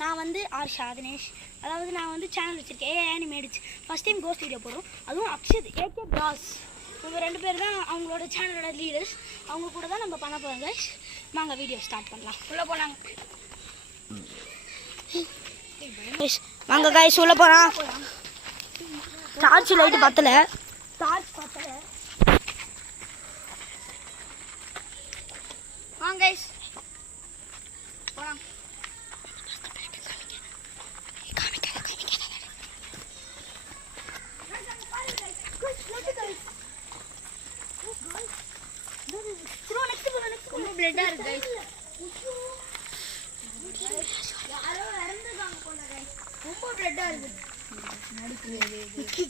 நான் வந்து ஆர்ஷா தினேஷ். அதாவது நான் வந்து சேனல் வச்சிருக்கேன் ஏனிமேட்ஸ். ஃபர்ஸ்ட் டைம் கோஸ்ட் வீடியோ போடுறோம். அதுவும் அக்ஷத் ஏகே பாஸ். இவங்க 2 பேர் தான் அவங்களோட சேனலோட லீடர்ஸ். அவங்க கூட தான் நம்ம பண்ண போகிறோம் கைஸ். வாங்க வீடியோ ஸ்டார்ட் பண்ணலாம். உள்ளே போனாங்க வாங்க கைஸ் உள்ளே போகலாம். டார்ச் லைட்டு பத்தலை. வாங்க கைஸ் போகலாம்.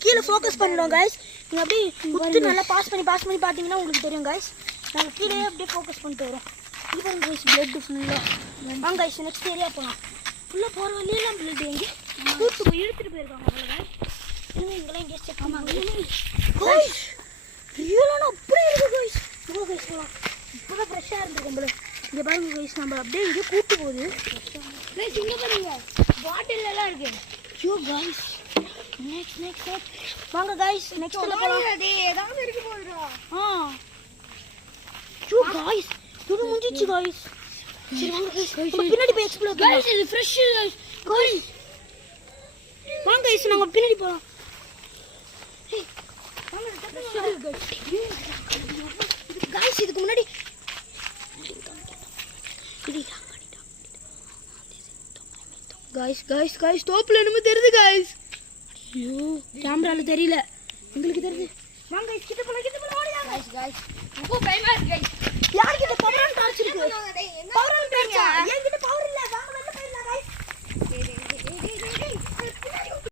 கீழே ஃபோக்கஸ் பண்ணுறோம் கைஸ். நீங்கள் அப்படியே குத்து நல்லா பாஸ் பண்ணி பார்த்தீங்கன்னா உங்களுக்கு தெரியும் கைஸ். நாங்கள் கீழே அப்படியே ஃபோக்கஸ் பண்ணிட்டு வரோம். இது கைஸ் பிளட்டு ஃபுல்லாக. வாங்க கைஸ் நெக்ஸ்ட் ஏரியா போகலாம். ஃபுல்லாக போகிற வழியெல்லாம் பிளட் எங்கே கூட்டு போய் இழுத்துட்டு போயிருக்காங்க. அவ்வளோதான் இங்கெல்லாம் எங்கேயா செக் பண்ணுவாங்க. ரியலான அப்படியே இருக்குது கைஸ். இவ்வளோ கைஸ் போகலாம். இப்போ தான் ஃப்ரெஷ்ஷாக இருந்திருக்கும் போல. இங்கே பாருங்க கைஸ் நம்ம அப்படியே இங்கே கூட்டு போகுது கைஸ். இங்கே பாருங்க பாட்டில் எல்லாம் இருக்கு. ஐயோ கைஸ் நெக்ஸ்ட் வாங்க கைஸ் நெக்ஸ்ட் போகலாம். ஏதாவது இருக்கு போடுறா. ஐயோ கைஸ் இது முடிஞ்சிச்சு கைஸ். சரி வாங்க கைஸ் பின்னாடி போய் எக்ஸ்ப்ளோர் பண்ணலாம். கைஸ் இது ஃப்ரெஷ் கைஸ். வாங்க கைஸ் நாங்க பின்னாடி போலாம். கைஸ் இதுக்கு முன்னாடி கைஸ் டாப்ல என்னமோ தெரியுது கைஸ். ஐயோ கேமரால தெரியல, உங்களுக்கு தெரியுது. வாங்க கைஸ் கிட்ட போலாம் ஓடியா கைஸ். ரொம்ப பயமா இருக்கு கைஸ். யார் கிட்ட பவரான் டார்ச் இருக்கு? பவரான் டார்ச்